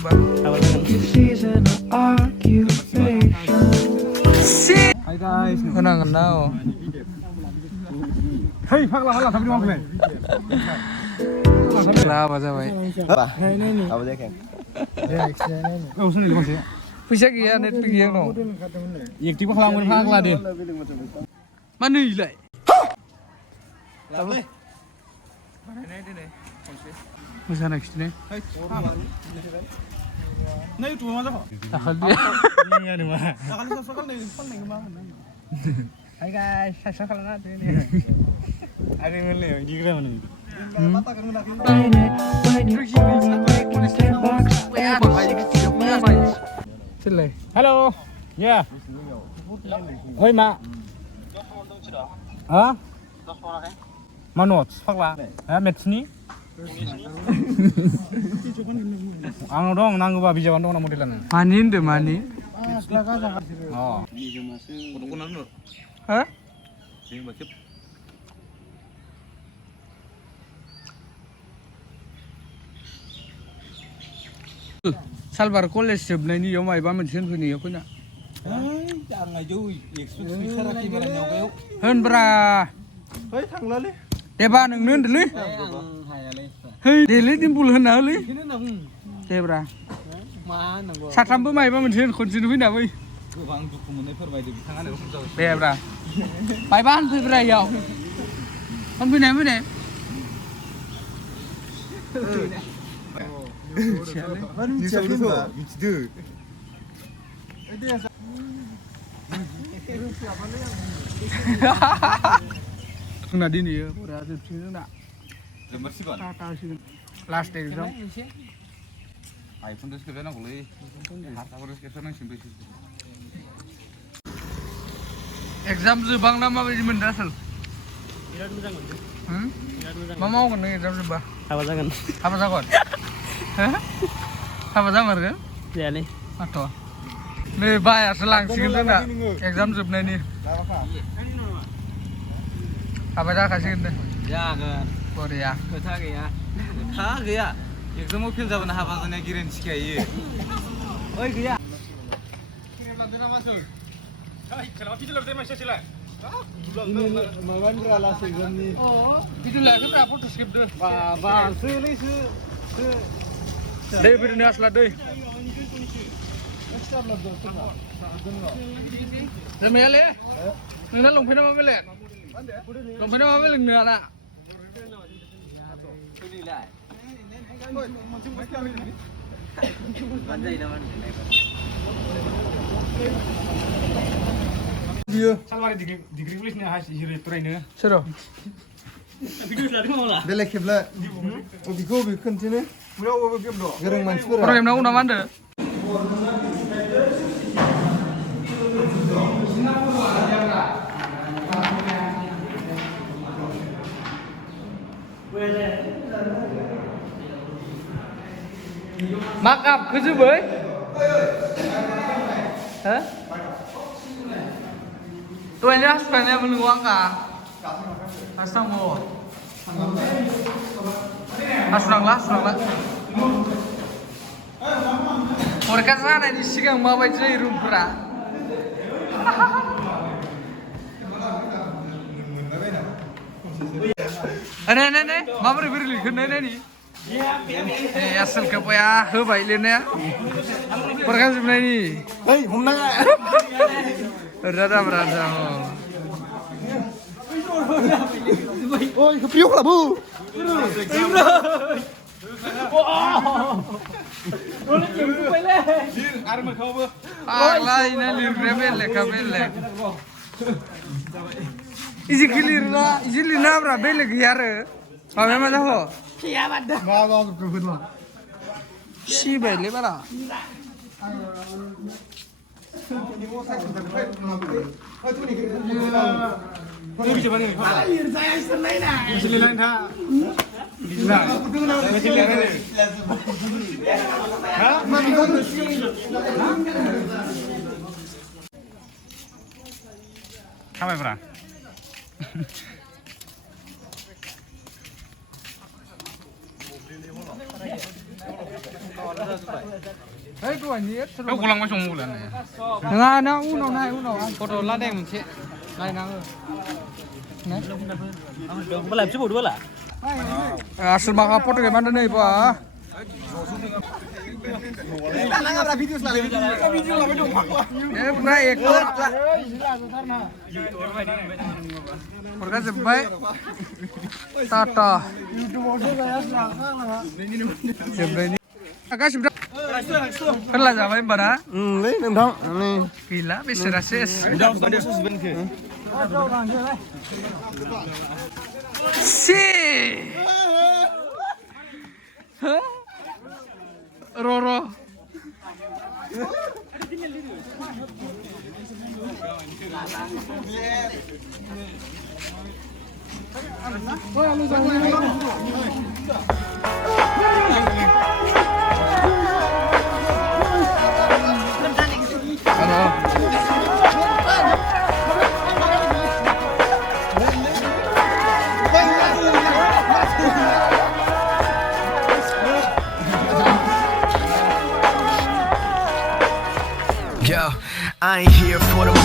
Hai guys, kenangan now. Hei, faklah halah tapi mau play. Lah apa sih, Pak? Apa? Apa aja kan? Kau sini kau sih. Bisa kia net pergi yang no. Yang tiba halang faklah deh. Mana ilai? Tahu? Masa next ni? Nah itu mana kok? Akal dia. Ini ada mana? Akal sokal nih, nih kemana? Hai guys, sokal nanti ini. Ada yang lain, di mana nih? Selai. Halo. Ya. Hoi mak. Hah? Manot, faklah. Metsni. Ang dong nanggu babi jawan dong modelan. Manin deh mani. Oh. Hah? Salbari college zwbnai ni yo mai ba mention fini yo punya. Jangan jauh, ekspresi lagi barangnya kau. Hen bra. Hei, tanglah le. Deba nang nun dulu. Hei, dele timbul hen na le. Debra. Satrambo mai ba mention konsin fina bai. Goबां दुखु मोननायफोरबायदि बिथाङानो बुंजाबाय. Debra. Bai ban fai bra yaw. Kon fina mai ne? Baru siapa mbak? Gitu. Nggak di ni ya, berarti sini nak. Lembar sih kan? Tahu sih. Last day itu. iPhone terus kerja nak boleh. Harta terus kerja nak simpan sih. Exam zubang nama beri mendasal. Mama mau kan exam zubah? Apa jangan? Apa sakon? Hah? Apa zamar kan? Ya nih. Atau? Nih bayar selang sih itu nak. Exam zwbnai ni. Apa dah kasih itu? Ya kan. Korea. Kata gaya. Kata gaya. Exam mau filter mana apa sana kirim sikit. Oi gaya. Mawan berala segan ni. Oh, itu lagi berapa tuh skip deh? Bah, sini se. Deh beri ni asal deh. Nama le? Nina lompen apa beli? Lompen apa beli ni anak? Dia. Salbari degree tulis ni hasil hiri turai ni. Seru. Belak kebla. Obi kobi continue. Mula obi kebla. Gereng mansur. Program nak undang mana? Makap kerja boy? Hah? Tuanya sebenarnya meluang kah? Asal mau? Sunanglah. Mereka sana di sini mau baca irum pura. Ane, mau beri lihat ane. Asal kau ya, hebat lihatnya. Mereka zwbnai ni. Hei, humna. Rada. Oi, kepriuk lah bu. Lah ini lihat bele. Isi clear lah, isi lina berapa bele giara? Apa mana ho? Bawa ke kedua. Si bele mana? Ini bisa mana ni? Air saya selai dah. Selai lain dah. Bisa. Macam mana ni? Hah? Mami kau tu. Apa bra? Hei tuh anjir. Kau pulang masuk bulan ya. Nggak ada uno naik. Foto ladeng mencet. Lain nang. Belum sebut dua lah. Asal makapot gimana nih pak? Pernah ikut. Pernah sebaik. Tata. Jwbnai. Agak sudah. Kenal sama yang bara? Nih, nembang. Nih. Gila, bisa rasis. Si. Hah? Roro. Yo, I ain't here for the